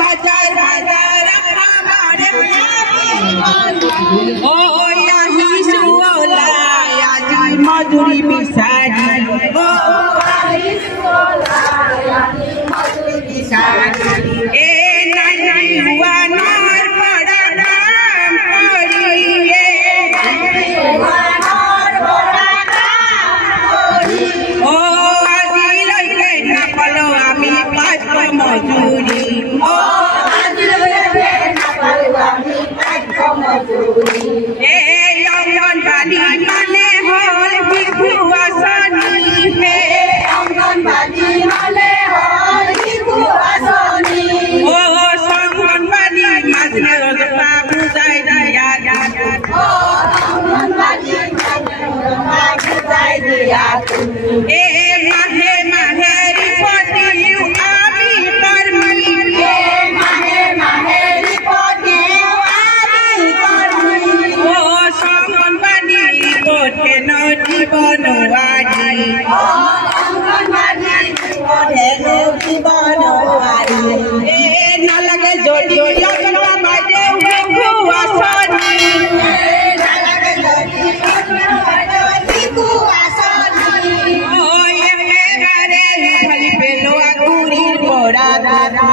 হাজার হাজার আমার আজি মধুরী বিচারি এ নাই হুয়ানোর বড় নাম করিয়ে ও আজি লইলে না পালো আমি পাঁচ মজুরি ও আজি লইলে না পালো আমি পাঁচ মজুরি এ অঙ্গনবাড়ি মানে হল ভিক্ষু আসনি হে অঙ্গনবাড়ি মানে হল ভিক্ষু আসনি ও অঙ্গনবাড়ি মাঝে রোজা বুঝাই দিয়া ও অঙ্গনবাড়ি মাঝে রোজা বুঝাই দিয়া এ মাহে মাহে রিপোর্ট ইউ আমি কর্মী এ মাহে মাহে রিপোর্ট ইউ আমি কর্মী ও অঙ্গনবাড়ি রিপোর্ট কেন জীবন ওয়ারি ও অঙ্গনবাড়ি রিপোর্ট কেন জীবন ওয়ারি এ না লাগে যদি অঙ্গনবাড়ি ভিক্ষু আসনি না লাগে যদি অঙ্গনবাড়ি ভিক্ষু আসনি ও একেবারে খালি পেলো আগুরির পড়া দাদা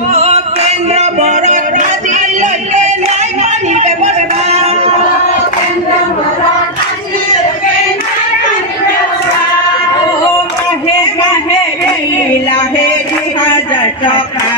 ও কেন্দ্র বড় ব্রাজিল লইতে নাই পানি ব্যবস্থা কেন্দ্র বড় ব্রাজিল লইতে নাই পানি ব্যবস্থা ও মাহে মাহে দিলাহে 2000 টাকা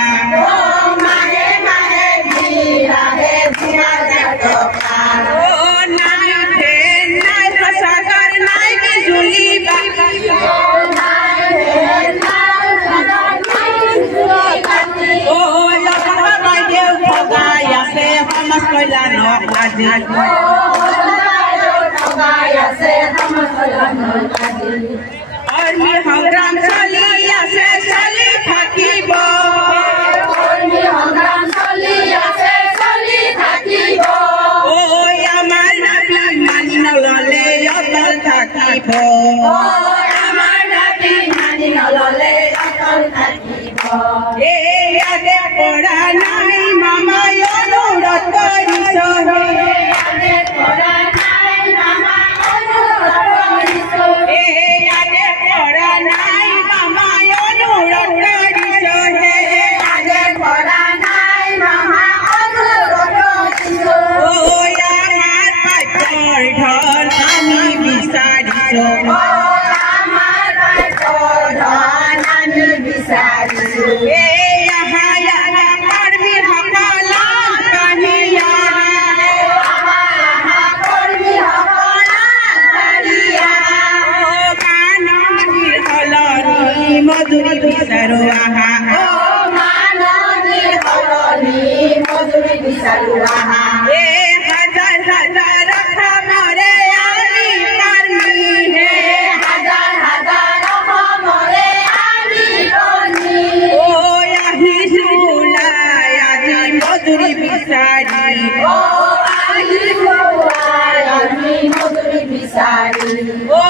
ও মাহে মাহে দিলাহে 2000 টাকা ও নাই ট্রেন নাই সাগর নাই বিজুলি বাতি ও নাই ট্রেন নাই সাগর নাই বিজুলি বাতি ও লগা বাইদেউ ঠগাই আছে সমাজ কল্যাণক আজি ও বাইদেউ ঠগাই আছে সমাজ কল্যাণক আজি কৰ্মী সংগ্ৰাম চলি আছে চলি থাকিব কৰ্মী সংগ্ৰাম চলি আছে চলি থাকিব ও আমাৰ দাবী মানি নললে অটল থাকিব ও আমাৰ দাবী মানি নললে অটল থাকিব এ আগে পঢ়া নাই মামাই অনুৰোধ কৰিছো আগে পঢ়া নাই মামাই অনুৰোধ কৰিছো এ আগে পঢ়া নাই মামাই অনুৰোধ কৰিছো হে আগে পঢ়া নাই মামাই অনুৰোধ কৰিছো ও আমাৰ পাঠৰ ধন আমি বিচাৰিছো ও আমাৰ পাঠৰ ধন আমি বিচাৰিছো এ কৰ্মী সকল কাহিয়া কৰ্মী সকল কাহিয়া ও মাননীৰ সলনি মজুৰি বিচাৰো আহা ও মাননীৰ সলনি মজুৰি বিচাৰো আহা এ হাজাৰ হাজাৰ অসমৰে আমি কৰ্মী হে হাজাৰ হাজাৰ অসমৰে আমি কৰ্মী ও আহিছো ওলাই আজি মজুৰি বিচাৰি ও আহিছো ওলাই আজি মজুৰি বিচাৰি ও